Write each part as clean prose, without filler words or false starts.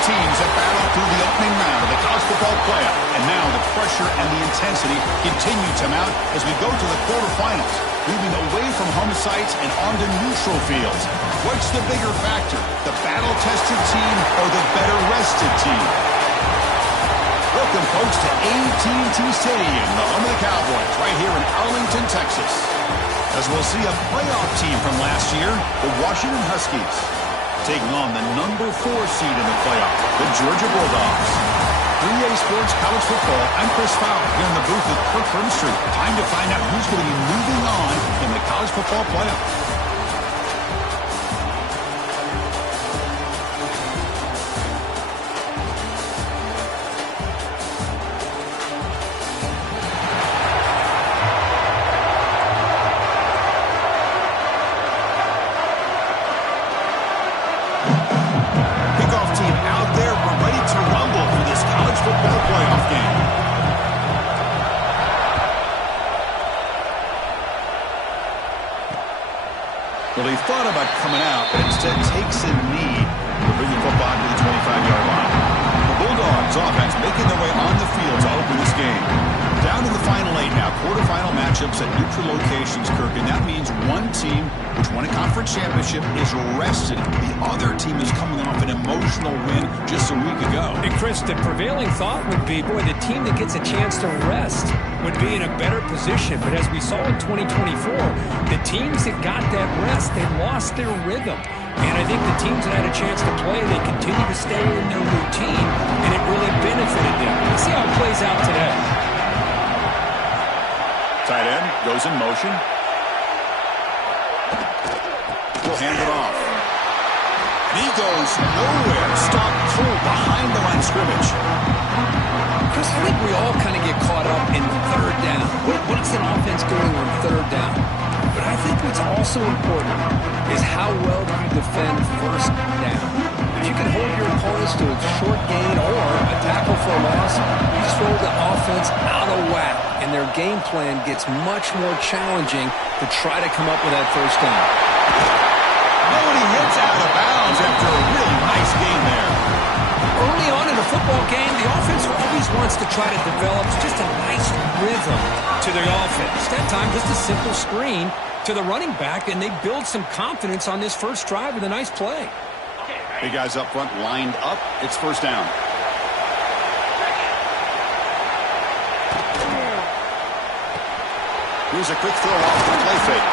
teams that battle through the opening round of the college football playoff. And now the pressure and the intensity continue to mount as we go to the quarterfinals, moving away from home sites and onto neutral fields. What's the bigger factor, the battle-tested team or the better-rested team? Welcome, folks, to AT&T Stadium, the home of the Cowboys, right here in Arlington, Texas. As we'll see a playoff team from last year, the Washington Huskies, taking on the number 4 seed in the playoff, the Georgia Bulldogs. 3A Sports College Football, I'm Chris Fowler here in the booth with Kirk Street. Time to find out who's going to be moving on in the college football playoff. Well, he thought about coming out, but instead takes a knee to bring the football to the 25-yard line. The Bulldogs offense making their way on the field to open this game. Down to the final 8 now, quarterfinal matchups at neutral locations, Kirk, and that means one team which won a conference championship is rested. The other team is coming off an emotional win just a week ago. And Chris, the prevailing thought would be, boy, the team that gets a chance to rest would be in a better position. But as we saw in 2024, the teams that got that rest, they lost their rhythm. And I think the teams that had a chance to play, they continue to stay in their routine, and it really benefited them. Let's see how it plays out today. Tight end goes in motion. Will hand it off. And he goes nowhere. Stop cold behind the line of scrimmage. Chris, I think we all kind of get caught up in third down. What's an offense doing on third down? But I think what's also important is how well do you defend first down. If you can hold your opponents to a short gain or a tackle for a loss, you throw the offense out of whack, and their game plan gets much more challenging to try to come up with that first down. Nobody hits out of bounds after a really nice game there. Early on in a football game, the offense always wants to try to develop just a nice rhythm to their offense. That time, just a simple screen to the running back, and they build some confidence on this first drive with a nice play. Big guys up front lined up. It's first down. Here's a quick throw off the play fake.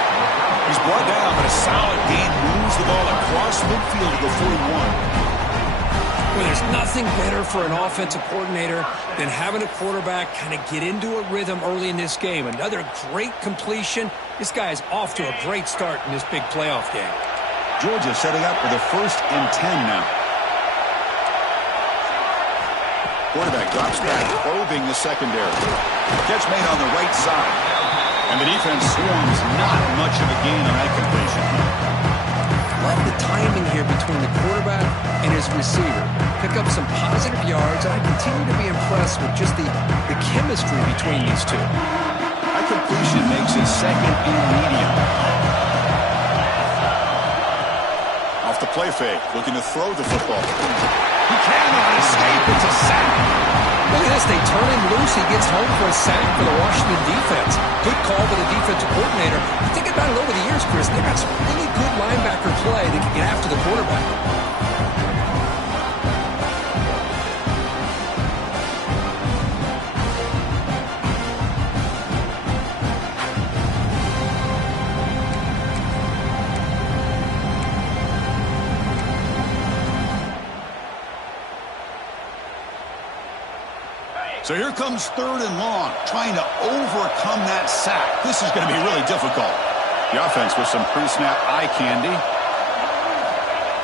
He's brought down, but a solid gain moves the ball across midfield to the 41. Well, there's nothing better for an offensive coordinator than having a quarterback kind of get into a rhythm early in this game. Another great completion. This guy is off to a great start in this big playoff game. Georgia setting up for the 1st and 10 now. Quarterback drops back, probing the secondary. Catch made on the right side. And the defense swarms, not much of a gain on that completion. Love the timing here between the quarterback and his receiver. Pick up some positive yards, and I continue to be impressed with just the chemistry between these two. That completion makes it 2nd and medium. Off the play fake, looking to throw the football. He cannot escape. It's a sack. Look at this. They turn him loose. He gets home for a sack for the Washington defense. Good call by the defensive coordinator. Think about it over the years, Chris. They got some really good linebacker play that can get after the quarterback. So here comes 3rd and long, trying to overcome that sack. This is going to be really difficult. The offense with some pre-snap eye candy.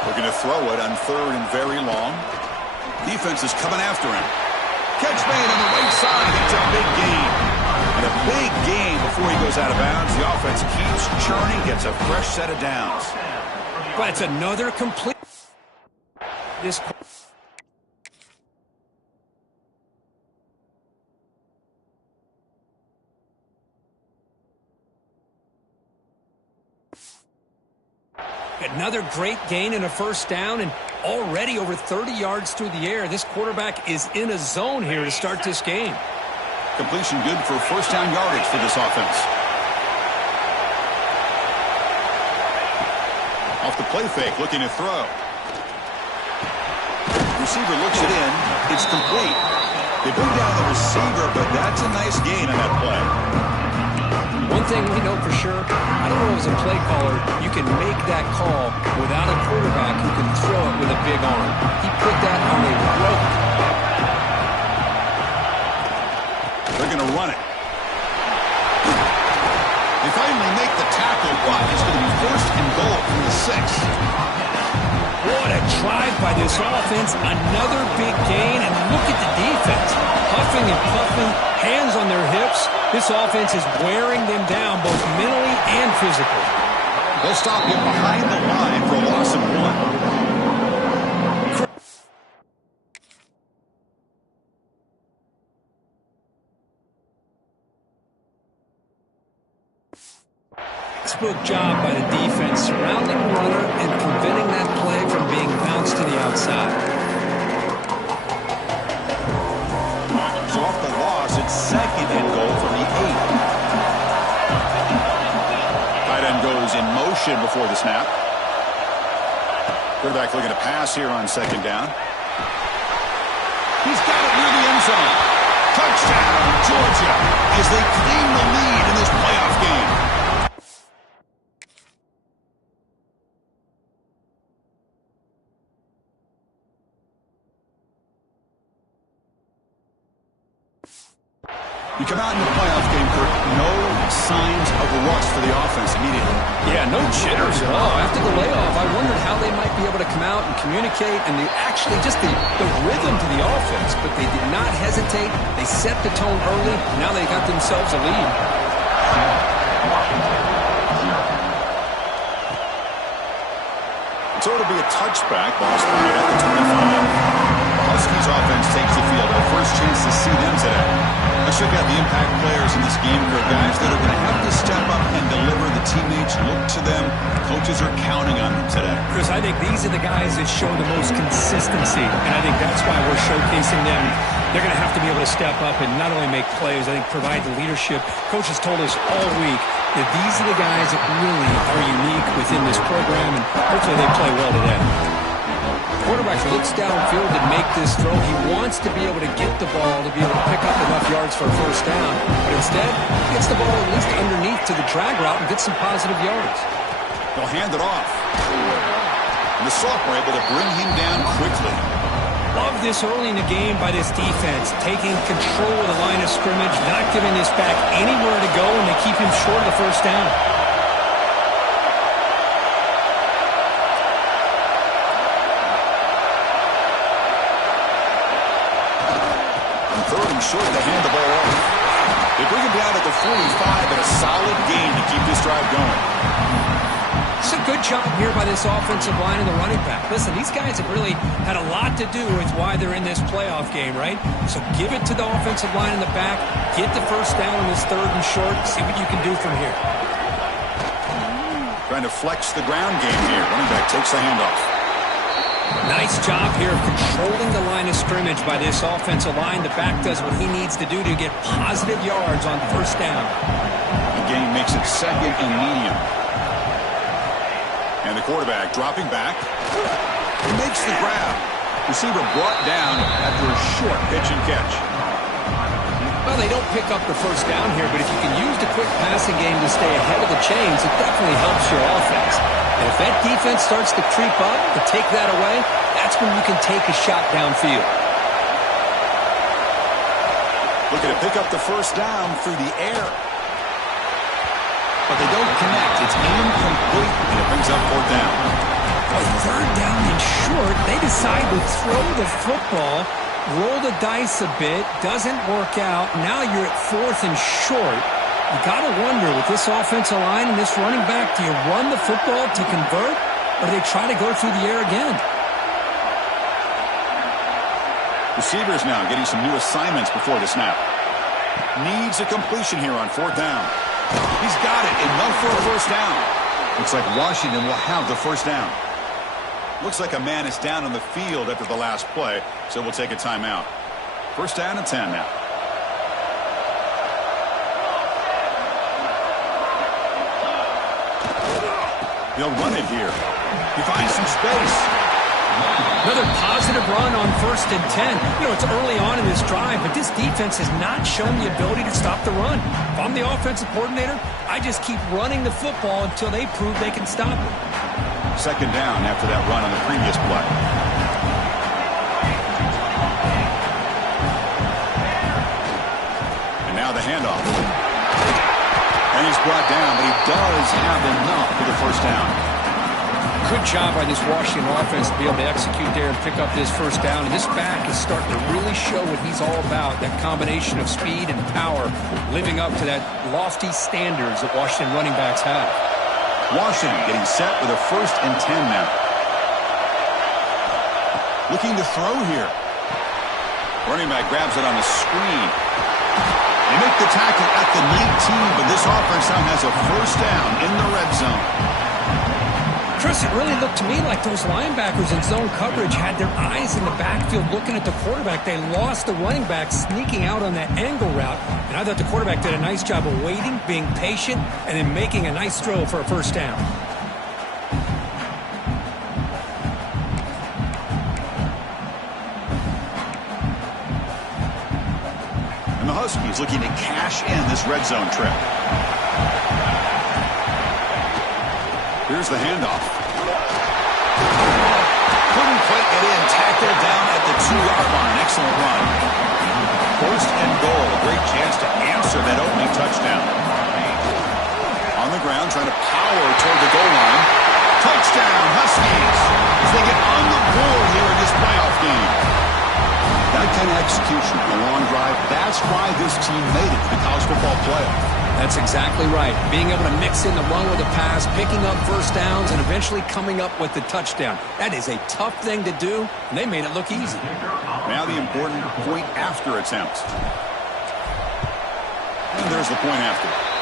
Looking to throw it on 3rd and very long. Defense is coming after him. Catch made on the right side. That's a big gain. And a big gain before he goes out of bounds. The offense keeps churning, gets a fresh set of downs. But it's another complete. This. Another great gain and a first down, and already over 30 yards through the air. This quarterback is in a zone here to start this game. Completion good for first down yardage for this offense. Off the play fake, looking to throw. Receiver looks it in. It's complete. They bring down the receiver, but that's a nice gain on that play. One thing we know for sure, I don't know as a play caller, you can make that call without a quarterback who can throw it with a big arm. He put that on a rope. They're going to run it. They finally make the tackle, but it's going to be first and goal from the 6. What a drive by this offense. Another big gain, and look at the defense. Huffing and puffing, hands on their hips. This offense is wearing them down both mentally and physically. They'll stop him behind the line for a loss of 1. Textbook job by the defense surrounding the runner and preventing that play from being bounced to the outside. So off the loss, it's second and goal from the 8. Tight end goes in motion before the snap. Quarterback looking to pass here on second down. He's got it near the end zone. Touchdown, Georgia, as they claim the lead in this playoff game. You come out in the playoff game, Kurt, no signs of rust for the offense immediately. Yeah, no jitters at all. After the layoff, I wondered how they might be able to come out and communicate and actually just the rhythm to the offense. But they did not hesitate. They set the tone early. Now they got themselves a lead. So it'll be a touchback. Ball's played at the 25. Huskies offense takes the field. Our first chance to see them today. Let's check out the impact players in this game, Kurt. Guys that are going to have to step up and deliver. The teammates look to them. Coaches are counting on them today. Chris, I think these are the guys that show the most consistency, and I think that's why we're showcasing them. They're going to have to be able to step up and not only make plays, I think provide the leadership. Coaches told us all week that these are the guys that really are unique within this program, and hopefully they play well today. Quarterback looks downfield to make this throw. He wants to be able to get the ball to be able to pick up enough yards for a first down. But instead, he gets the ball at least underneath to the drag route and gets some positive yards. They'll hand it off. And the sophomore able to bring him down quickly. Love this early in the game by this defense, taking control of the line of scrimmage, not giving this back anywhere to go, and they keep him short of the first down. Third and short to hand the ball off. They bring him down at the 45 and a solid gain to keep this drive going. It's a good job here by this offensive line and the running back. Listen, these guys have really had a lot to do with why they're in this playoff game, right? So give it to the offensive line in the back, get the first down on this third and short, see what you can do from here. Trying to flex the ground game here. Running back takes the handoff. Nice job here of controlling the line of scrimmage by this offensive line. The back does what he needs to do to get positive yards on first down. The game makes it second and medium. And the quarterback dropping back. He makes the grab. Receiver brought down after a short pitch and catch. Well, they don't pick up the first down here, but if you can use the quick passing game to stay ahead of the chains, it definitely helps your offense. And if that defense starts to creep up to take that away, that's when you can take a shot downfield. Looking to pick up the first down through the air. But they don't connect. It's incomplete, and it brings up fourth down. Boy, third down and short. They decide to throw the football, roll the dice a bit, doesn't work out. Now you're at fourth and short. You got to wonder, with this offensive line and this running back, do you run the football to convert, or do they try to go through the air again? Receivers now getting some new assignments before the snap. Needs a completion here on fourth down. He's got it, enough for a first down. Looks like Washington will have the first down. Looks like a man is down on the field after the last play, so we'll take a timeout. First down and 10 now. They'll run it here. He finds some space. Another positive run on 1st and 10. You know, it's early on in this drive, but this defense has not shown the ability to stop the run. If I'm the offensive coordinator, I just keep running the football until they prove they can stop it. Second down after that run on the previous play. And now the handoff. And he's brought down, but he does have enough for the first down. Good job by this Washington offense to be able to execute there and pick up this first down. And this back is starting to really show what he's all about, that combination of speed and power, living up to that lofty standards that Washington running backs have. Washington getting set with a 1st and 10 now. Looking to throw here. Running back grabs it on the screen. They make the tackle at the 19, but this offense now has a first down in the red zone. Chris, it really looked to me like those linebackers in zone coverage had their eyes in the backfield looking at the quarterback. They lost the running back sneaking out on that angle route. And I thought the quarterback did a nice job of waiting, being patient, and then making a nice throw for a first down. And the Huskies looking to cash in this red zone trip. Here's the handoff. Couldn't quite get in. Tackled down at the 2-yard line. Excellent run. 1st and goal. A great chance to answer that opening touchdown. On the ground, trying to power toward the goal line. Touchdown, Huskies. As they get on the board here in this playoff game. That kind of execution on a long drive, that's why this team made it to the college football playoff. That's exactly right. Being able to mix in the run with the pass, picking up first downs, and eventually coming up with the touchdown. That is a tough thing to do, and they made it look easy. Now the important point after attempt. And there's the point after.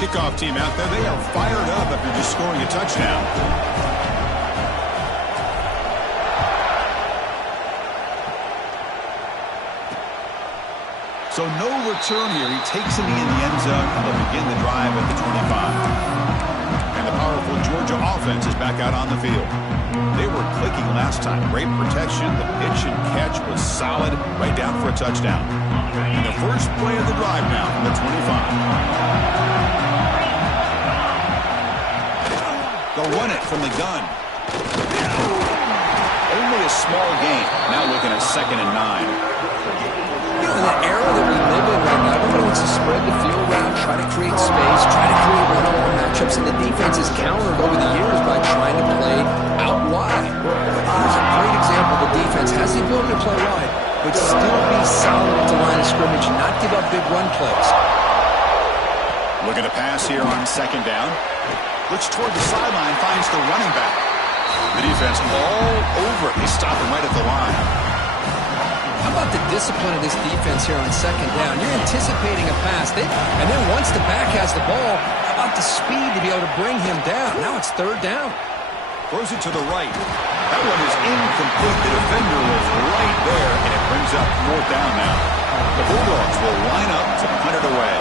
Kickoff team out there, they are fired up after just scoring a touchdown. So no return here. He takes it in the end zone, and they'll begin the drive at the 25. And the powerful Georgia offense is back out on the field. They were clicking last time. Great protection. The pitch and catch was solid, right down for a touchdown. And the first play of the drive now from the 25. They'll run it from the gun. Only a small gain. Now looking at 2nd and 9. In the era that we live in right now, everybody wants to spread the field around, try to create space, try to create one-on-one matchups, and the defense is countered over the years by trying to play out wide. Here's a great example. The defense has the ability to play wide, but still be solid at the line of scrimmage and not give up big run plays. Looking to pass here on 2nd down. Looks toward the sideline, finds the running back. The defense all over it. They stop him right at the line. How about the discipline of this defense here on 2nd down? You're anticipating a pass. And then once the back has the ball, how about the speed to be able to bring him down? Now it's 3rd down. Throws it to the right. That one is incomplete. The defender was right there, and it brings up 4th down now. The Bulldogs will line up to punt it away.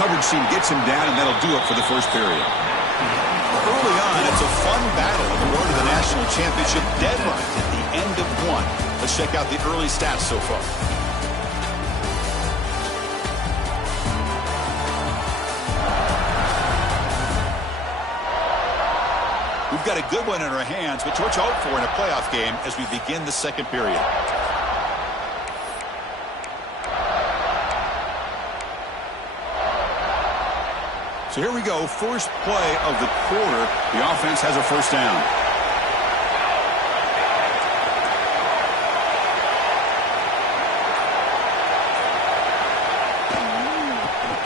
Coverage team gets him down, and that'll do it for the first period. Early on, it's a fun battle on the road to the national championship. Deadline at the end of 1. Let's check out the early stats so far. We've got a good one in our hands, but what you hope for in a playoff game as we begin the 2nd period. So here we go, first play of the quarter. The offense has a 1st down.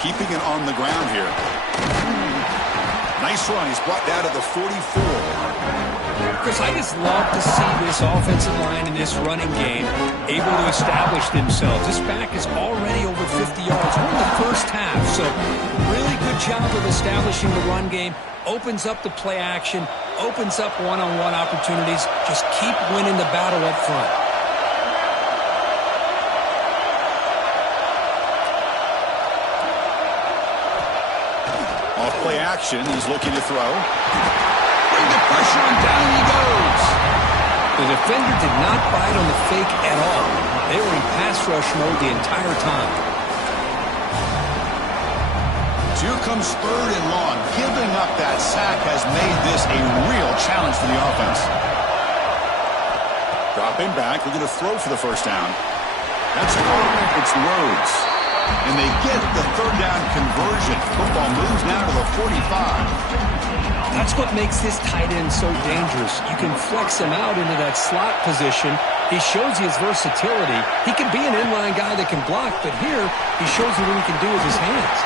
Keeping it on the ground here. Nice run. He's brought down to the 44. Chris, I just love to see this offensive line in this running game able to establish themselves. This back is already over 50 yards. We're in the first half, so really good job of establishing the run game. Opens up the play action, opens up one-on-one opportunities. Just keep winning the battle up front. Off play action, he's looking to throw. Bring the pressure, and down he goes. The defender did not bite on the fake at all. They were in pass rush mode the entire time. So here comes 3rd and long. Giving up that sack has made this a real challenge for the offense. Dropping back, we're going to throw for the 1st down. That's caught. It's Rhodes. And they get the 3rd down conversion. Football moves now to the 45. That's what makes this tight end so dangerous. You can flex him out into that slot position. He shows you his versatility. He can be an inline guy that can block, but here he shows you what he can do with his hands.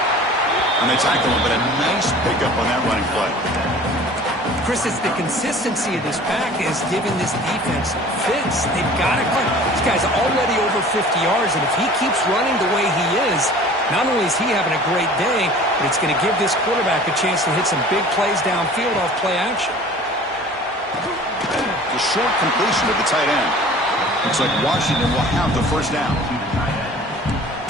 And they tackle him, but a nice pickup on that running play. Chris, it's the consistency of this pack is giving this defense fits. They've got to cut. This guy's already over 50 yards, and if he keeps running the way he is, not only is he having a great day, but it's going to give this quarterback a chance to hit some big plays downfield off play action. The short completion of the tight end. Looks like Washington will have the 1st down.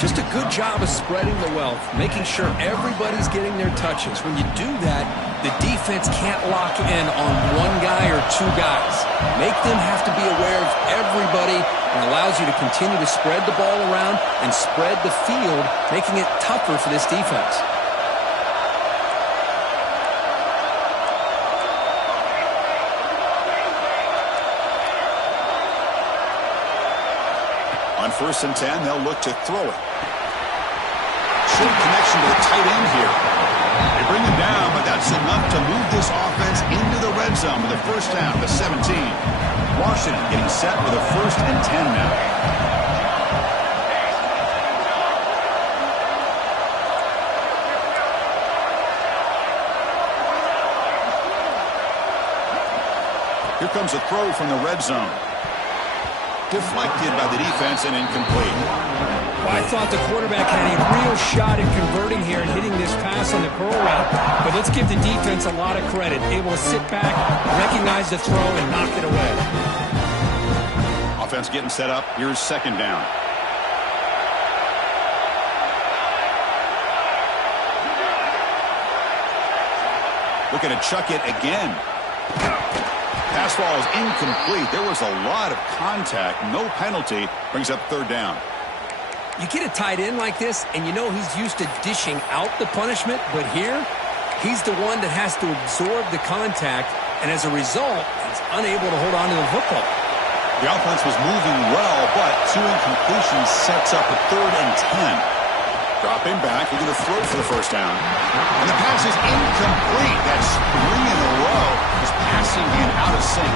Just a good job of spreading the wealth, making sure everybody's getting their touches. When you do that, the defense can't lock in on one guy or 2 guys. Make them have to be aware of everybody, and allows you to continue to spread the ball around and spread the field, making it tougher for this defense. On 1st and 10, they'll look to throw it. Short connection to the tight end here. They bring him down, but that's enough to move this offense into the red zone with a 1st down to 17. Washington getting set with a 1st and 10 now. Here comes a throw from the red zone. Deflected by the defense and incomplete. Well, I thought the quarterback had a real shot at converting here and hitting this pass on the curl route. But let's give the defense a lot of credit. Able to sit back, recognize the throw, and knock it away. Offense getting set up. Here's second down. Looking to chuck it again. Pass ball is incomplete. There was a lot of contact. No penalty. Brings up third down. You get a tight end like this, and you know he's used to dishing out the punishment. But here, he's the one that has to absorb the contact. And as a result, he's unable to hold on to the football. The offense was moving well, but 2 incompletions sets up a 3rd and 10. Dropping back, we're going to throw for the first down. And the pass is incomplete. That's 3 in a row. Just passing and out of sync.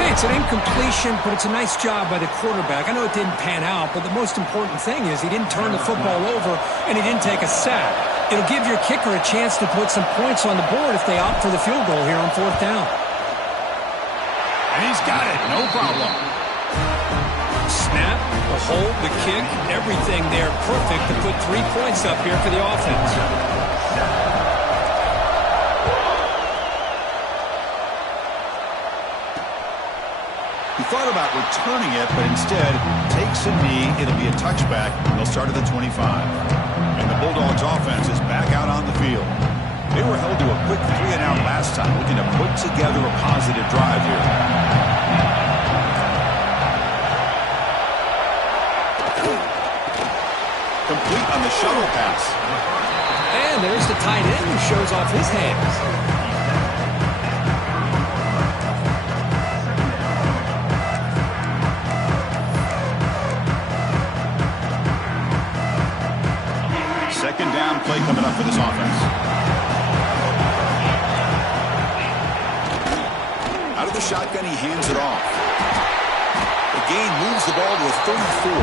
Hey, it's an incompletion, but it's a nice job by the quarterback. I know it didn't pan out, but the most important thing is he didn't turn the football over and he didn't take a sack. It'll give your kicker a chance to put some points on the board if they opt for the field goal here on 4th down. And he's got it. No problem. Snap, the hold, the kick, everything there perfect to put 3 points up here for the offense. He thought about returning it, but instead takes a knee. It'll be a touchback. They'll start at the 25. And the Bulldogs offense is back out on the field. They were held to a quick 3-and-out last time, looking to put together a positive drive here. Complete on the shuttle pass. And there's the tight end who shows off his hands. Second down play coming up for this offense. Out of the shotgun, he hands it off. The gain moves the ball to a 34.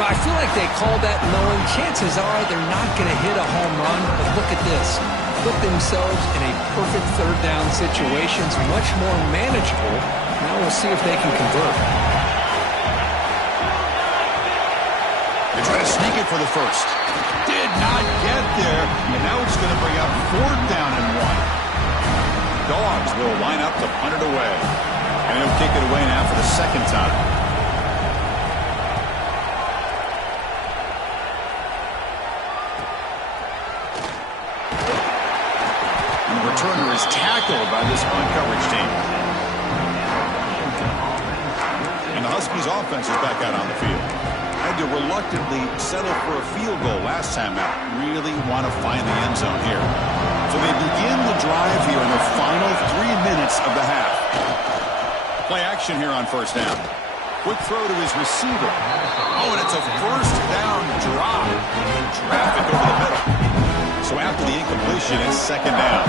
Well, I feel like they called that knowing chances are they're not going to hit a home run, but look at this. Put themselves in a perfect 3rd down situation. It's much more manageable. Now we'll see if they can convert. They try to sneak it for the first. Did not get there, and now it's going to bring up 4th down and 1. Dogs will line up to punt it away. And he'll kick it away now for the second time. Returner is tackled by this punt coverage team. And the Huskies offense is back out on the field. Had to reluctantly settle for a field goal last time out. Really want to find the end zone here. So they begin the drive here in the final 3 minutes of the half. Play action here on 1st down. Quick throw to his receiver. Oh, and it's a 1st down drop. Traffic over the middle. So after the incompletion, it's 2nd down.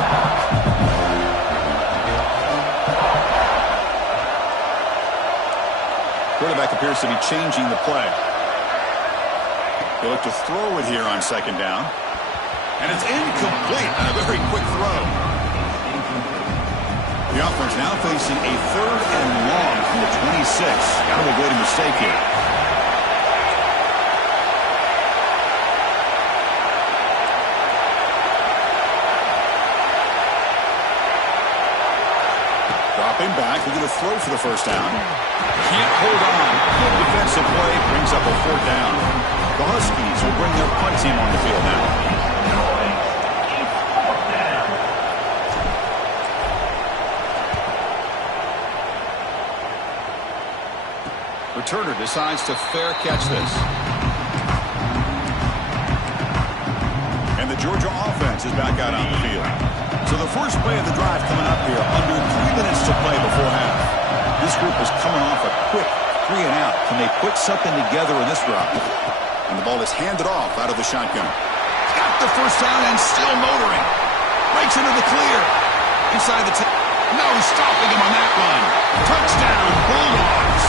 Quarterback appears to be changing the play. They look to throw it here on 2nd down. And it's incomplete on a very quick throw. The offense now facing a 3rd and long from the 26. Got to avoid a mistake here. Dropping back, we're going to throw for the first down. Can't hold on. Good defensive play, brings up a 4th down. The Huskies will bring their punt team on the field now. Returner decides to fair catch this. And the Georgia offense is back out on the field. So the first play of the drive coming up here, under 3 minutes to play before half. This group is coming off a quick 3-and-out. Can they put something together in this drive? And the ball is handed off out of the shotgun. Got the first down and still motoring. Breaks into the clear. Inside the 10. No stopping him on that one. Touchdown, Bulldogs.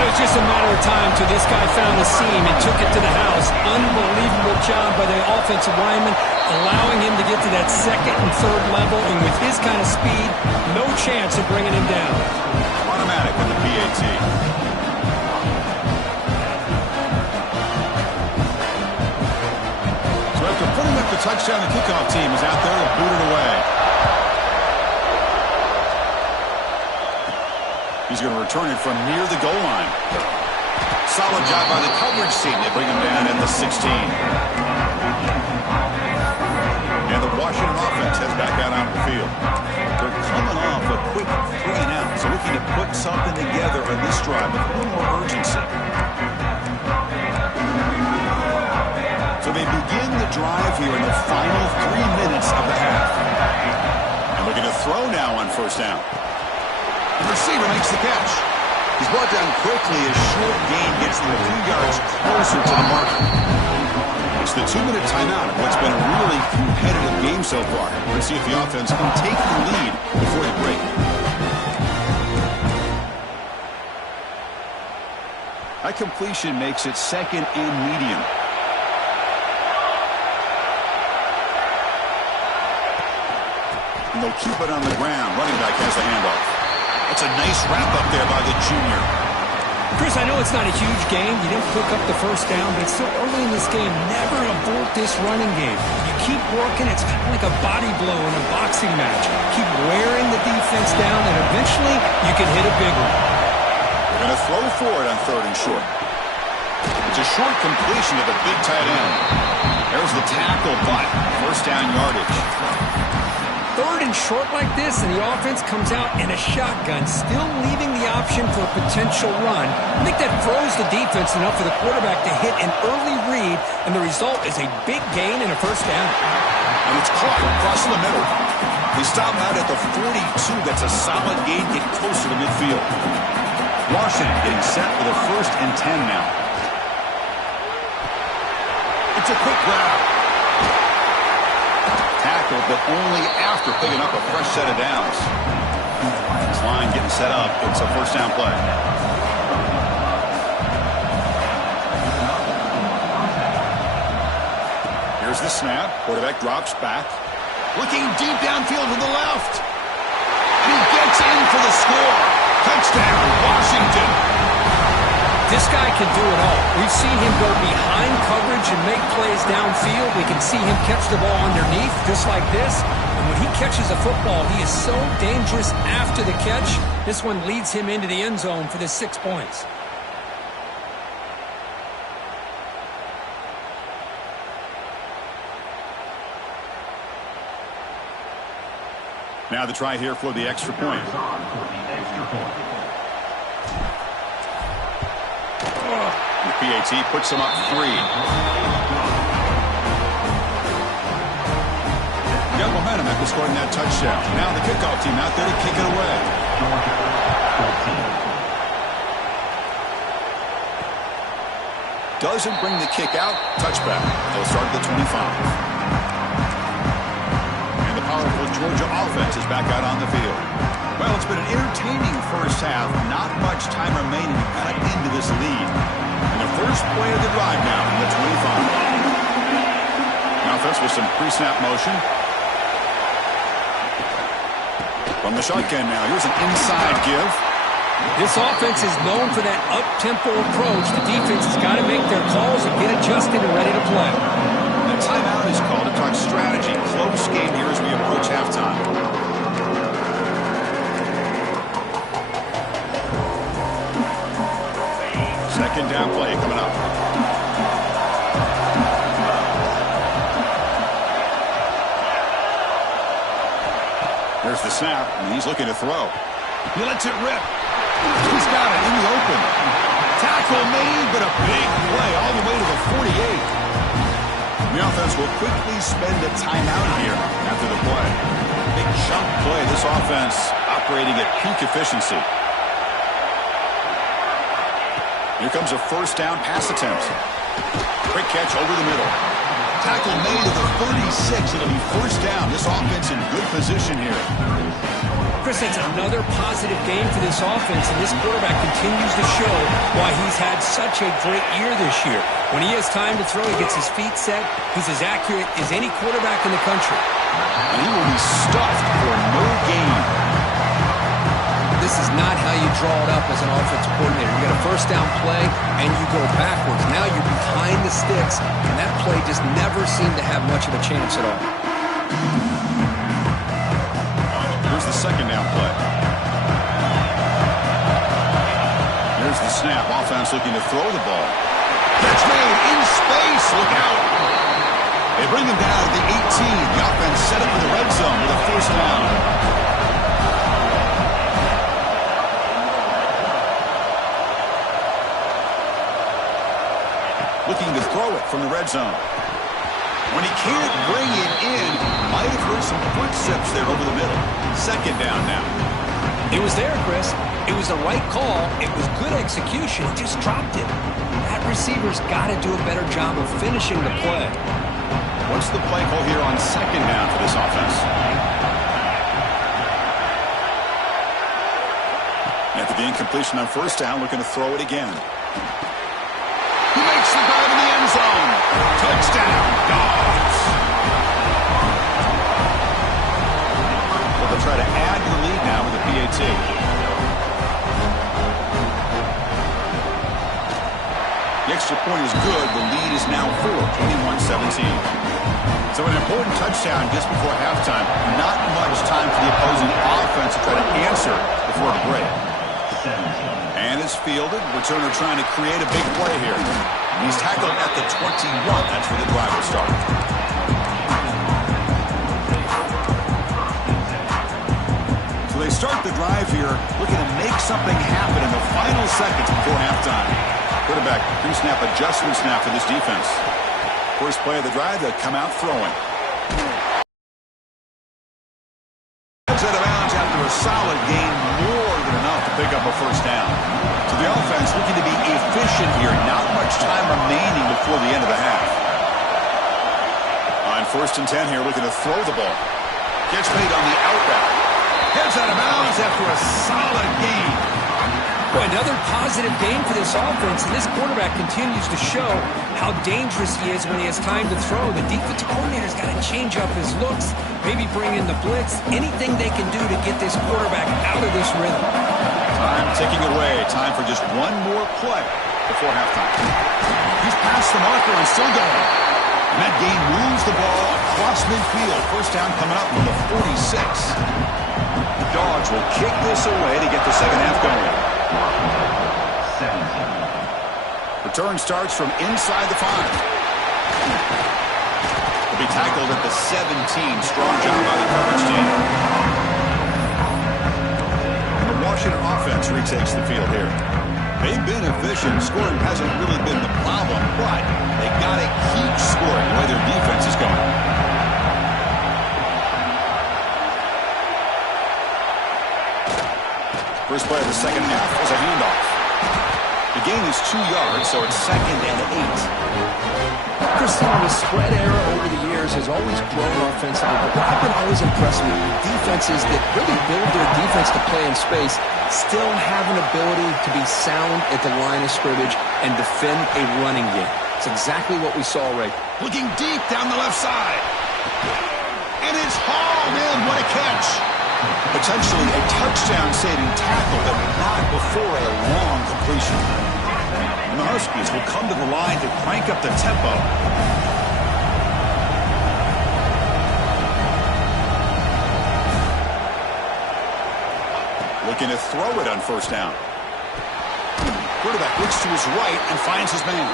It was just a matter of time till this guy found a seam and took it to the house. Unbelievable job by the offensive lineman, allowing him to get to that second and third level, and with his kind of speed, no chance of bringing him down. Automatic with the PAT. So after putting up the touchdown, the kickoff team is out there to boot it away. He's going to return it from near the goal line. Solid job by the coverage team. They bring him down at the 16. And the Washington offense heads back out on the field. They're coming off a quick 3-and-out, so looking to put something together on this drive with a little more urgency. So they begin the drive here in the final 3 minutes of the half. And looking to throw now on first down. The receiver makes the catch. He's brought down quickly as short gain gets them a few yards closer to the marker. It's the 2-minute timeout of what's been a really competitive game so far. Let's see if the offense can take the lead before the break. That completion makes it second and medium. And they'll keep it on the ground. Running back has the handoff. That's a nice wrap-up there by the junior. Chris, I know it's not a huge game. You didn't pick up the first down, but it's still early in this game. Never abort this running game. You keep working, it's kind of like a body blow in a boxing match. Keep wearing the defense down, and eventually you can hit a big one. They're going to throw for it on 3rd and short. It's a short completion to the big tight end. There's the tackle, but first down yardage. 3rd and short like this, and the offense comes out in a shotgun, still leaving the option for a potential run. I think that throws the defense enough for the quarterback to hit an early read, and the result is a big gain and a first down. And it's caught across the middle. They stop out at the 42. That's a solid gain, getting closer to midfield. Washington getting set for the 1st and 10 now. It's a quick grab. Tackle, but only after picking up a fresh set of downs. This line getting set up. It's a first down play. Here's the snap. Quarterback drops back. Looking deep downfield to the left. And he gets in for the score. Touchdown, Washington. This guy can do it all. We've seen him go behind coverage and make plays downfield. We can see him catch the ball underneath, just like this. And when he catches a football, he is so dangerous after the catch. This one leads him into the end zone for the 6 points. Now the try here for the extra point. The PAT puts them up 3. Got momentum after scoring that touchdown. Now the kickoff team out there to kick it away. Doesn't bring the kick out. Touchback. They'll start at the 25. And the powerful Georgia offense is back out on the field. Well, it's been an entertaining first half. Not much time remaining to cut into this lead. And the first play of the drive now from the 25. The offense with some pre-snap motion. From the shotgun now. Here's an inside give. This offense is known for that up-tempo approach. The defense has got to make their calls and get adjusted and ready to play. The timeout is called to talk strategy. Close game here as we approach halftime. Second down play coming up. There's the snap, and he's looking to throw. He lets it rip. He's got it in the open. Tackle made, but a big play all the way to the 48. The offense will quickly spend a timeout here after the play. Big chunk play. This offense operating at peak efficiency. Here comes a first down pass attempt. Quick catch over the middle. Tackle made at the 36. It'll be first down. This offense in good position here. Chris, Chris, that's another positive game for this offense, and this quarterback continues to show why he's had such a great year this year. When he has time to throw, he gets his feet set. He's as accurate as any quarterback in the country. And he will be stuffed for no gain. This is not how you draw it up as an offensive coordinator. You got a first down play, and you go backwards. Now you're behind the sticks, and that play just never seemed to have much of a chance at all. Here's the second down play. Here's the snap. Offense looking to throw the ball. Catch made in space. Look out. They bring him down at the 18. The offense set up in the red zone with a first down. Looking to throw it from the red zone. When he can't bring it in, might have heard some footsteps there over the middle. Second down now. It was there, Chris. It was the right call. It was good execution. He just dropped it. That receiver's got to do a better job of finishing the play. What's the play call here on second down for this offense? After the incompletion on first down, looking to throw it again. He makes the grab in the end zone. Touchdown, Dogs. Well, they'll try to add to the lead now with the PAT. The extra point is good. The lead is now 4, 21-17. So an important touchdown just before halftime. Not much time for the opposing offense to try to answer before the break. And it's fielded. Returner trying to create a big play here. He's tackled at the 21. That's where the drive will start. So they start the drive here, looking to make something happen in the final seconds before halftime. Quarterback pre-snap adjustment snap for this defense. First play of the drive, they'll come out throwing. Out of bounds after a solid gain, more than enough to pick up a first down. So the offense looking to be efficient here. Not much time remaining before the end of the half. On 1st and 10 here, looking to throw the ball. Gets made on the out route. Heads out of bounds after a solid gain. Boy, another positive game for this offense, and this quarterback continues to show how dangerous he is when he has time to throw. The defensive coordinator's got to change up his looks, maybe bring in the blitz, anything they can do to get this quarterback out of this rhythm. Time ticking away. Time for just one more play before halftime. He's past the marker and still going. And that gain moves the ball across midfield. First down coming up from the 46. The Dogs will kick this away to get the second half going. Return starts from inside the 5. Will be tackled at the 17. Strong job by the coverage team. And the Washington offense retakes the field here. They've been efficient. Scoring hasn't really been the problem, but they got to keep scoring the way their defense is going. First play of the second half was a handoff. The gain is 2 yards, so it's 2nd and 8. Chris, the spread era over the years has always grown offensively, but what I've been always impressed with defenses that really build their defense to play in space still have an ability to be sound at the line of scrimmage and defend a running game. It's exactly what we saw right. Looking deep down the left side. And it's hauled in. What a catch. Potentially a touchdown-saving tackle, but not before a long completion. And the Huskies will come to the line to crank up the tempo. Looking to throw it on first down. Quarterback looks to his right and finds his man.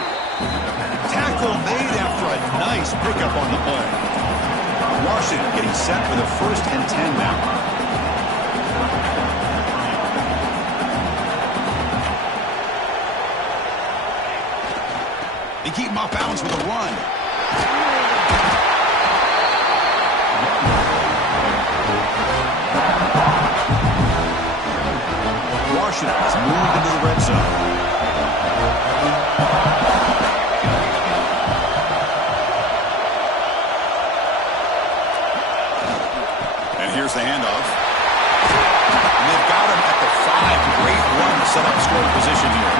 Tackle made after a nice pickup on the play. Washington getting set for the 1st and 10 now. They keep him off balance with a run. Washington has moved into the red zone. And here's the handoff. set up scoring position here.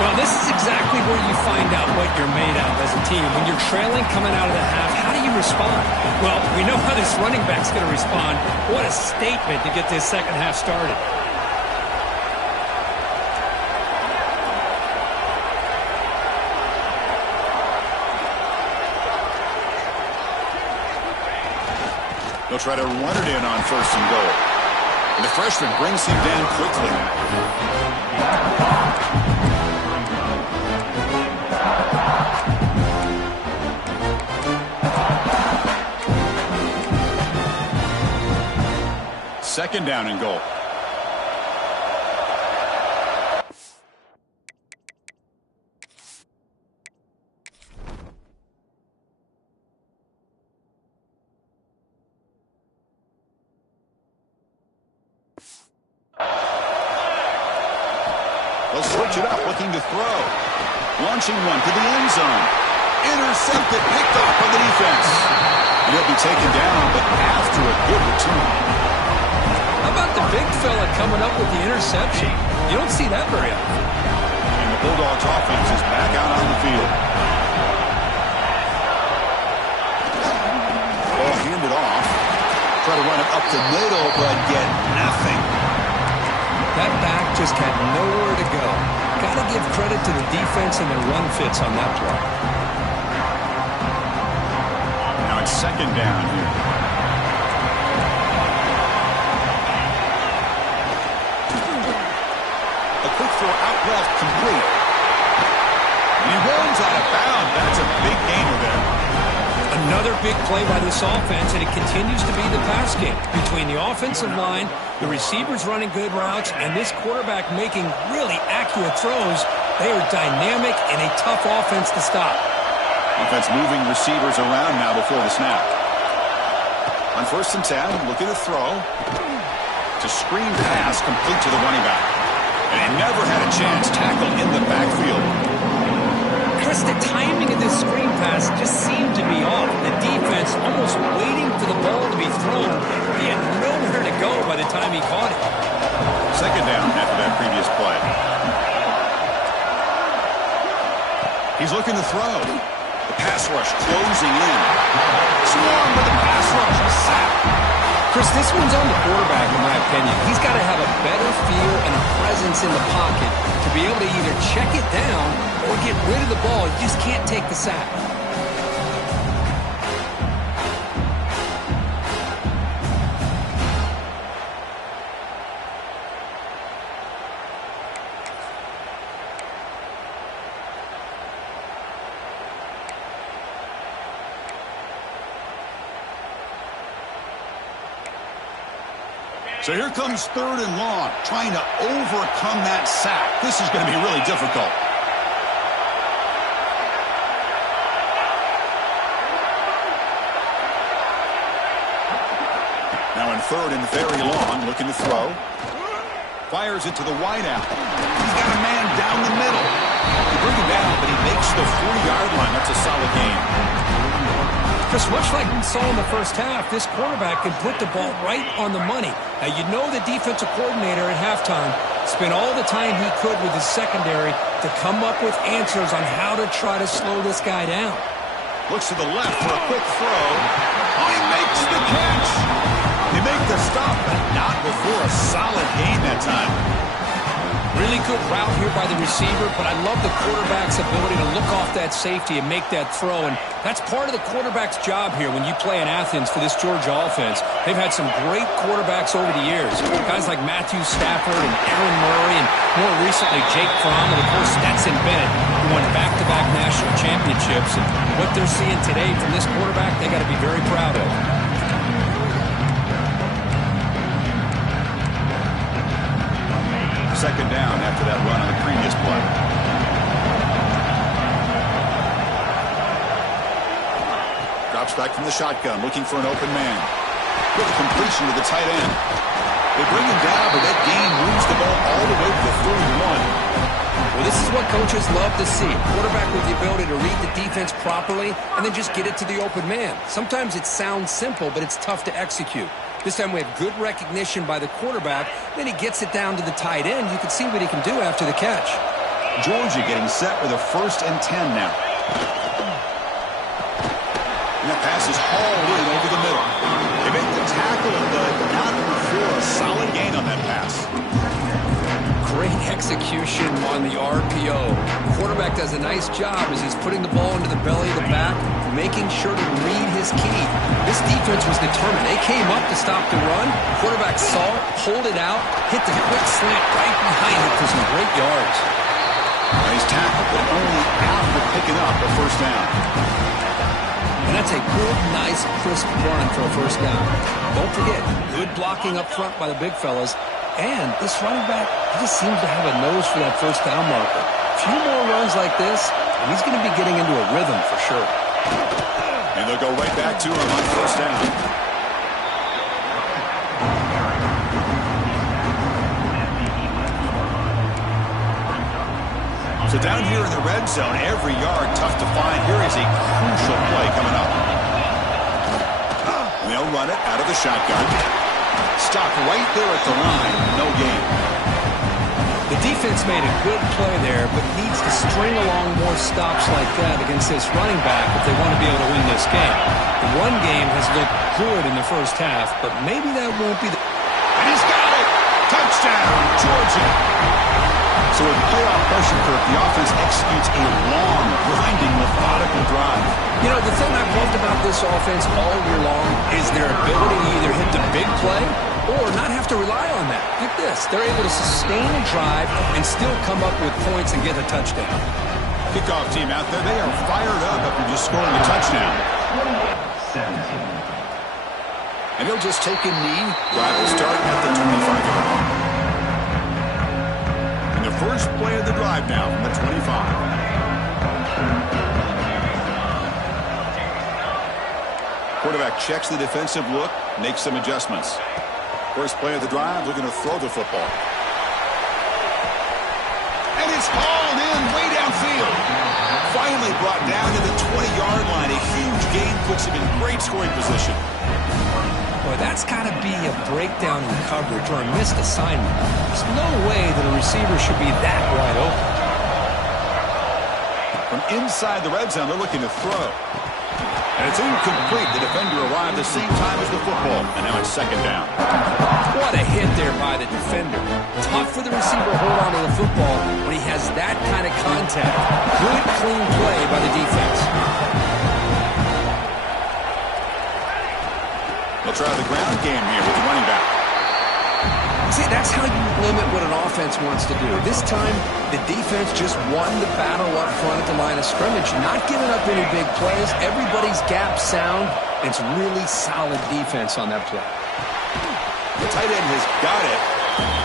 Well, this is exactly where you find out what you're made of as a team. When you're trailing coming out of the half, how do you respond? Well, we know how this running back's going to respond. What a statement to get this second half started. They'll try to run it in on 1st and goal. And the freshman brings him down quickly. Second down and goal. They'll switch it up, looking to throw. Launching one to the end zone. Intercepted, picked off by the defense. And he'll be taken down, but after a good return. How about the big fella coming up with the interception? You don't see that very often. And the Bulldogs offense is back out on the field. Ball handed off. Try to run it up the middle, but get nothing. That back just had nowhere to go. Got to give credit to the defense and their run fits on that play. Now it's second down here. A quick throw out left, complete. And he runs out of bounds. That's a big gainer there. Another big play by this offense, and it continues to be the pass game. Between the offensive line, the receivers running good routes, and this quarterback making really accurate throws, they are dynamic and a tough offense to stop. Offense moving receivers around now before the snap. On 1st and 10, looking to throw. It's a screen pass complete to the running back. And he never had a chance tackled in the backfield. Chris, the timing of this screen pass just seemed to be off. The defense almost waiting for the ball to be thrown. He had nowhere to go by the time he caught it. Second down after that previous play. He's looking to throw. The pass rush closing in. Swarm with the pass rush. A sack. Chris, this one's on the quarterback, in my opinion. He's got to have a better feel and a presence in the pocket to be able to either check it down or get rid of the ball. You just can't take the sack. So here comes 3rd and long, trying to overcome that sack. This is going to be really difficult. Now in 3rd and very long, looking to throw. Fires it to the wideout. He's got a man down the middle. They bring him down, but he makes the 40-yard line. That's a solid gain. Chris, much like we saw in the first half, this quarterback can put the ball right on the money. Now, you know the defensive coordinator at halftime spent all the time he could with his secondary to come up with answers on how to try to slow this guy down. Looks to the left for a quick throw. Oh, he makes the catch. They make the stop, but not before a solid gain that time. Really good route here by the receiver, but I love the quarterback's ability to look off that safety and make that throw. And that's part of the quarterback's job here when you play in Athens for this Georgia offense. They've had some great quarterbacks over the years. Guys like Matthew Stafford and Aaron Murray, and more recently Jake Fromm, and of course Stetson Bennett, who won back-to-back national championships. And what they're seeing today from this quarterback, they got to be very proud of. Second down after that run on the previous play. Drops back from the shotgun, looking for an open man. Good completion to the tight end. They bring him down, but that gain moves the ball all the way to the 31. Well, this is what coaches love to see. A quarterback with the ability to read the defense properly and then just get it to the open man. Sometimes it sounds simple, but it's tough to execute. This time we have good recognition by the quarterback. Then he gets it down to the tight end. You can see what he can do after the catch. Georgia getting set with a 1st and 10 now. And that pass is hauled in over the middle. They make the tackle, but not before a solid gain on that pass. Great execution on the RPO. The quarterback does a nice job as he's putting the ball into the belly of the back, making sure to read his key. This defense was determined. They came up to stop the run. Quarterback saw it, pulled it out, hit the quick slant right behind it for some great yards. Nice tackle, but only after picking up a 1st down. And that's a good, nice, crisp run for a 1st down. Don't forget, good blocking up front by the big fellas. And this running back, he just seems to have a nose for that 1st down marker. A few more runs like this, and he's going to be getting into a rhythm for sure. And they'll go right back to him on 1st down. So down here in the red zone, every yard tough to find. Here is a crucial play coming up. And they'll run it out of the shotgun. Stopped right there at the line. No gain. The defense made a good play there, but needs to string along more stops like that against this running back if they want to be able to win this game. The run game has looked good in the 1st half, but maybe that won't be the... And he's got it! Touchdown, Georgia! So with playoff pressure, Kirk, the offense executes a long, grinding, methodical drive. You know, the thing I've loved about this offense all year long is their ability to either hit the big play or not have to rely on that. Like this. They're able to sustain a drive and still come up with points and get a touchdown. Kickoff team out there, they are fired up after just scoring a touchdown. And he'll just take a knee. Drive will start at the 25-yard line. And the first play of the drive now from the 25. Quarterback checks the defensive look, makes some adjustments. First play of the drive, looking to throw the football. And it's hauled in way downfield. Finally brought down to the 20-yard line. A huge gain puts him in great scoring position. Boy, that's got to be a breakdown in coverage or a missed assignment. There's no way that a receiver should be that wide open. From inside the red zone, they're looking to throw. And it's incomplete. The defender arrived the same time as the football. And now it's 2nd down. What a hit there by the defender. Tough for the receiver to hold on to the football when he has that kind of contact. Good, clean play by the defense. They'll try the ground game here with the running back. See, that's how you limit what an offense wants to do. This time, the defense just won the battle up front at the line of scrimmage, not giving up any big plays. Everybody's gap sound. It's really solid defense on that play. The tight end has got it.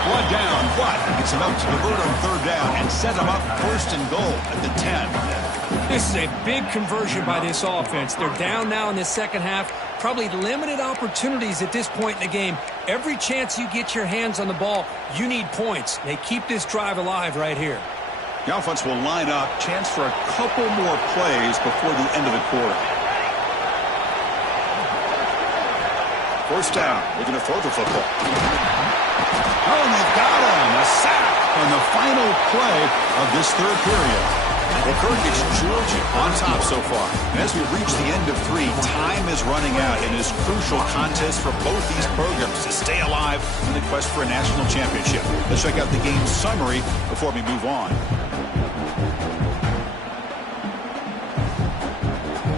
One down, but gets him up to convert on 3rd down and set him up 1st and goal at the 10. This is a big conversion by this offense. They're down now in the 2nd half. Probably limited opportunities at this point in the game. Every chance you get your hands on the ball, you need points. They keep this drive alive right here. The offense will line up. Chance for a couple more plays before the end of the quarter. 1st down. Looking to throw the football. Oh, and they've got him. A sack on the final play of this 3rd period. Well, Kirk, it's Georgia on top so far. And as we reach the end of 3, time is running out in this crucial contest for both these programs to stay alive in the quest for a national championship. Let's check out the game summary before we move on.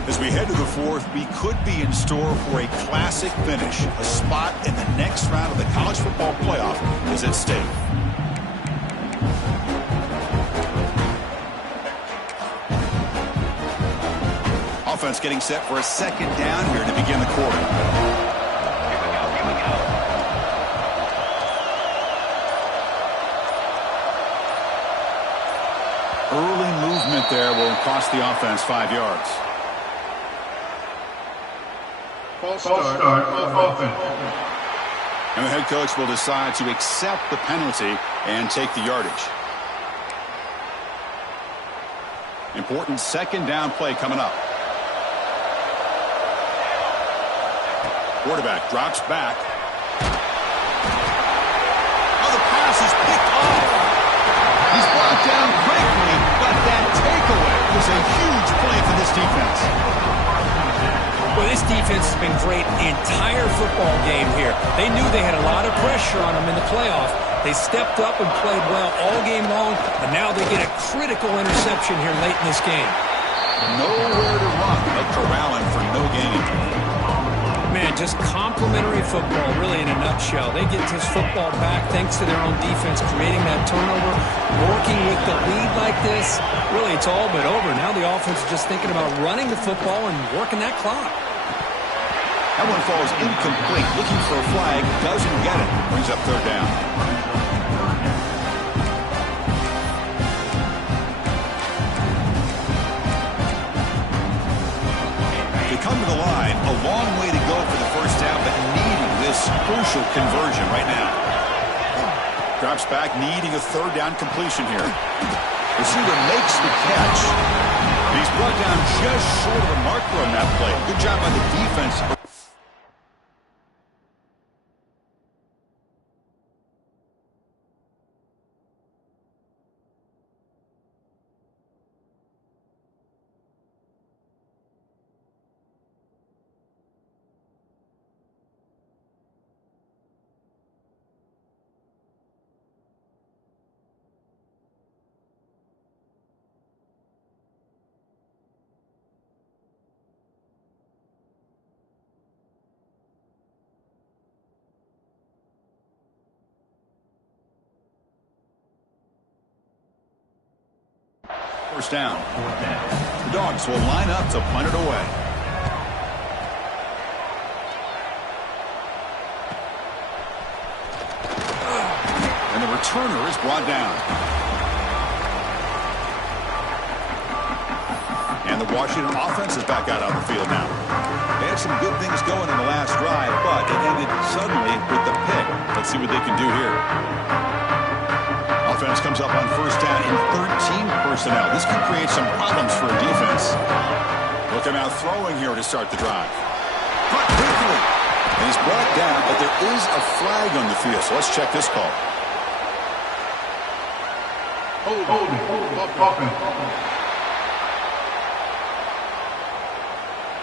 As we head to the 4th, we could be in store for a classic finish. A spot in the next round of the college football playoff is at stake. Offense getting set for a 2nd down here to begin the quarter. Early movement there will cost the offense 5 yards. False start offense. And the head coach will decide to accept the penalty and take the yardage. Important 2nd down play coming up. Quarterback drops back, defense has been great the entire football game here. They knew they had a lot of pressure on them in the playoff. They stepped up and played well all game long, and now they get a critical interception here late in this game. Nowhere to run, but corralling for no gain. Man, just complimentary football, really, in a nutshell. They get this football back thanks to their own defense, creating that turnover, working with the lead like this. Really, it's all but over. Now the offense is just thinking about running the football and working that clock. That one falls incomplete. Looking for a flag, doesn't get it. Brings up third down. They come to the line, a long way to go for the first down, but needing this crucial conversion right now. Drops back, needing a third down completion here. Receiver makes the catch. He's brought down just short of the marker on that play. Good job by the defense. First down. The Dogs will line up to punt it away. And the returner is brought down. And the Washington offense is back out on the field now. They had some good things going in the last drive, but it ended suddenly with the pick. Let's see what they can do here. Offense comes up on first down in 13 personnel. This could create some problems for a defense. Looking out throwing here to start the drive. Caught quickly. And he's brought down, but there is a flag on the field. So let's check this call.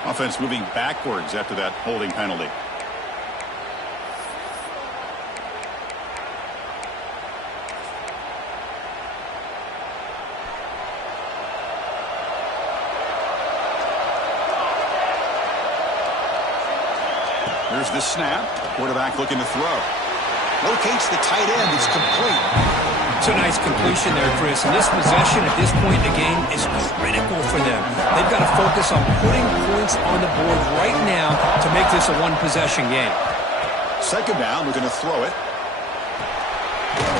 Offense moving backwards after that holding penalty. Here's the snap. Quarterback looking to throw. Locates the tight end. It's complete. It's a nice completion there, Chris. And this possession at this point in the game is critical for them. They've got to focus on putting points on the board right now to make this a one-possession game. Second down, we're going to throw it.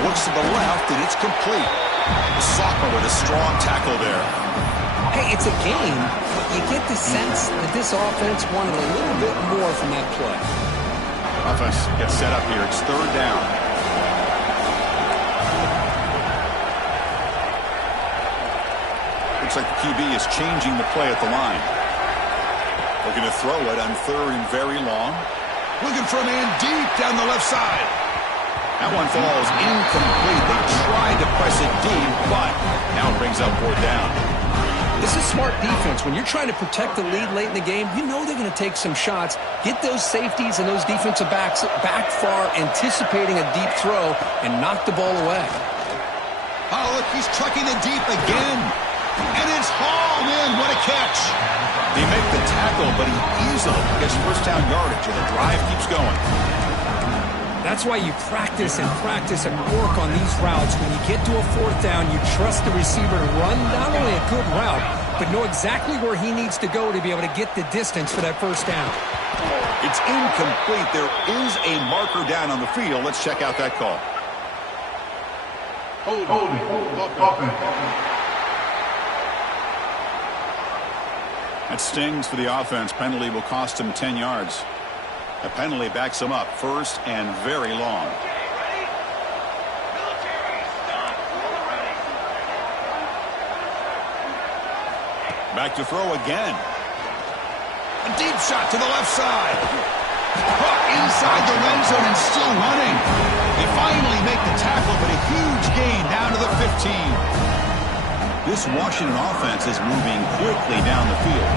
Looks to the left, and it's complete. The sophomore with a strong tackle there. Hey, it's a game, but you get the sense that this offense wanted a little bit more from that play. Offense gets set up here. It's third down. Looks like the QB is changing the play at the line. Looking to throw it on third and very long. Looking for a man deep down the left side. That one falls incomplete. They tried to press it deep, but now it brings up fourth down. This is smart defense. When you're trying to protect the lead late in the game, you know they're going to take some shots, get those safeties and those defensive backs back far, anticipating a deep throw, and knock the ball away. Oh, look, he's trucking it deep again. And it's hauled in. What a catch. They make the tackle, but he easily gets first down yardage, and the drive keeps going. That's why you practice and work on these routes. When you get to a fourth down, you trust the receiver to run not only a good route, but know exactly where he needs to go to be able to get the distance for that first down. It's incomplete. There is a marker down on the field. Let's check out that call. That stings for the offense. Penalty will cost him 10 yards. A penalty backs him up first and very long. Back to throw again. A deep shot to the left side. Caught inside the red zone and still running. They finally make the tackle, but a huge gain down to the 15. This Washington offense is moving quickly down the field.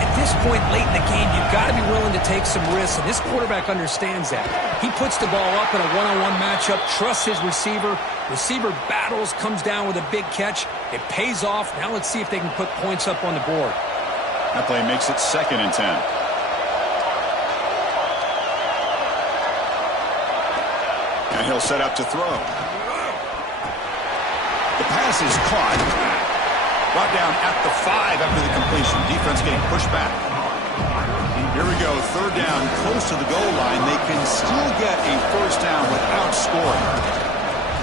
At this point late in the game, you've got to be willing to take some risks, and this quarterback understands that. He puts the ball up in a one-on-one matchup, trusts his receiver. Receiver battles, comes down with a big catch. It pays off. Now let's see if they can put points up on the board. That play makes it 2nd and 10. And he'll set up to throw. The pass is caught. Brought down at the 5 after the completion. Defense getting pushed back. Here we go. 3rd down, close to the goal line. They can still get a 1st down without scoring.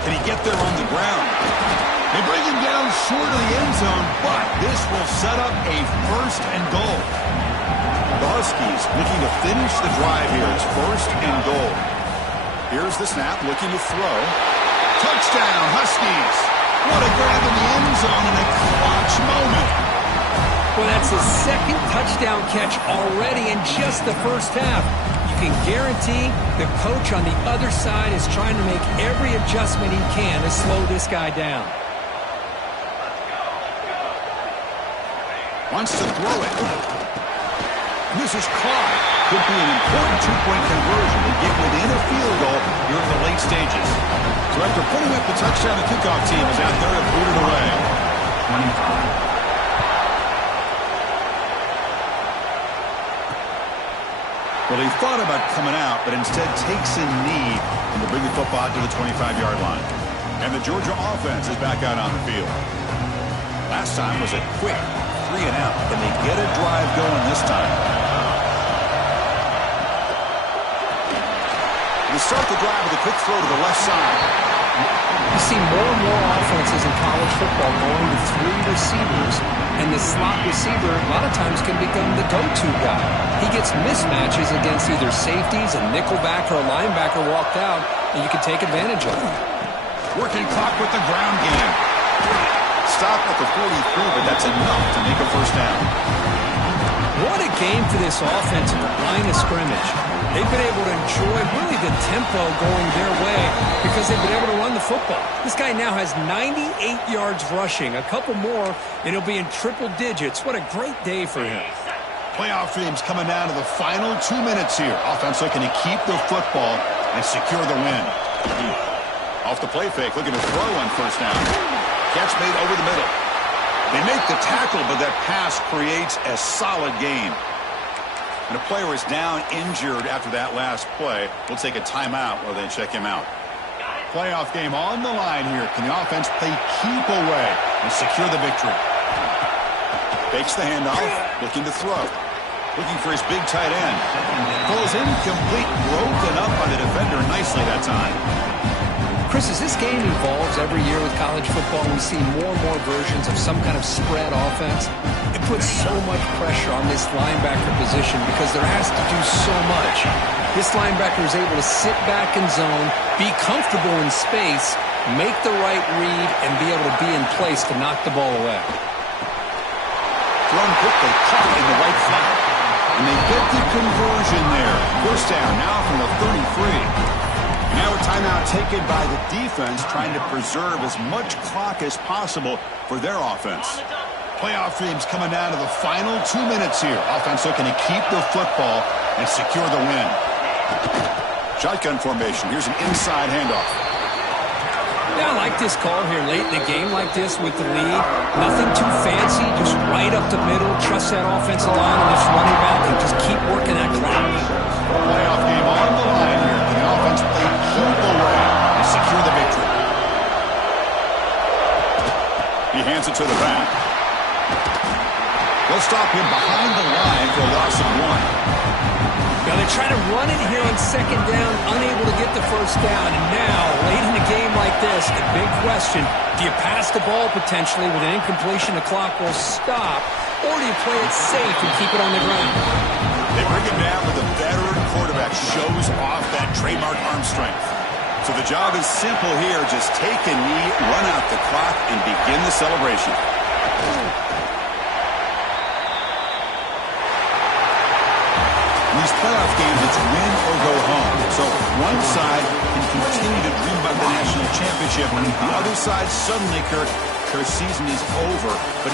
Can he get there on the ground? They bring him down short of the end zone, but this will set up a 1st and goal. The Huskies looking to finish the drive here. It's 1st and goal. Here's the snap, looking to throw. Touchdown, Huskies. What a grab in the end zone in a clutch moment. Well, that's his 2nd touchdown catch already in just the 1st half. You can guarantee the coach on the other side is trying to make every adjustment he can to slow this guy down. Wants to throw it. And this is caught. Could be an important 2-point conversion to get within a field goal here in the late stages. So after putting up the touchdown, the kickoff team is out there to boot it away. 25. Well, he thought about coming out, but instead takes a knee and will bring the football to the 25-yard line. And the Georgia offense is back out on the field. Last time was a quick 3 and out, and they get a drive going this time. They start the drive with a quick throw to the left side. You see more and more offenses in college football going to 3 receivers, and the slot receiver a lot of times can become the go-to guy. He gets mismatches against either safeties, a nickelback, or a linebacker walked out, and you can take advantage of it. Working clock with the ground game. Stop at the 43, but that's enough to make a 1st down. What a game for this offense at the line of scrimmage. They've been able to enjoy really the tempo going their way because they've been able to run the football. This guy now has 98 yards rushing, a couple more, and he'll be in triple digits. What a great day for him. Playoff dreams coming down to the final 2 minutes here. Offense looking to keep the football and secure the win. Off the play fake, looking to throw on 1st down. Catch made over the middle. They make the tackle, but that pass creates a solid gain. And a player is down injured after that last play. We'll take a timeout while they check him out. Playoff game on the line here. Can the offense play keep away and secure the victory? Fakes the handoff, looking to throw. Looking for his big tight end. Throws incomplete, broken up by the defender nicely that time. Chris, as this game evolves every year with college football, we see more and more versions of some kind of spread offense. It puts so much pressure on this linebacker position because they're asked to do so much. This linebacker is able to sit back in zone, be comfortable in space, make the right read, and be able to be in place to knock the ball away. Thrown quickly, caught in the right flat. And they get the conversion there. 1st down now from the 33. Now a timeout taken by the defense, trying to preserve as much clock as possible for their offense. Playoff dreams coming down to the final 2 minutes here. Offense looking to keep the football and secure the win. Shotgun formation. Here's an inside handoff. Yeah, I like this call here late in the game like this with the lead. Nothing too fancy, just right up the middle. Trust that offensive line and this running back and just keep working that clock. Playoff game on the line here. Can the offense play keep away and secure the victory? He hands it to the back. They'll stop him behind the line for a loss of 1. Now they try to run it here on 2nd down, unable to get the 1st down. And now, late in a game like this, the big question, do you pass the ball potentially with an incompletion? The clock will stop. Or do you play it safe and keep it on the ground? They bring him down with a veteran quarterback. Shows off that trademark arm strength. So the job is simple here. Just take a knee, run out the clock, and begin the celebration. In these playoff games, it's win or go home. So one side can continue to dream about the national championship. The other side suddenly, Kirk, their season is over. But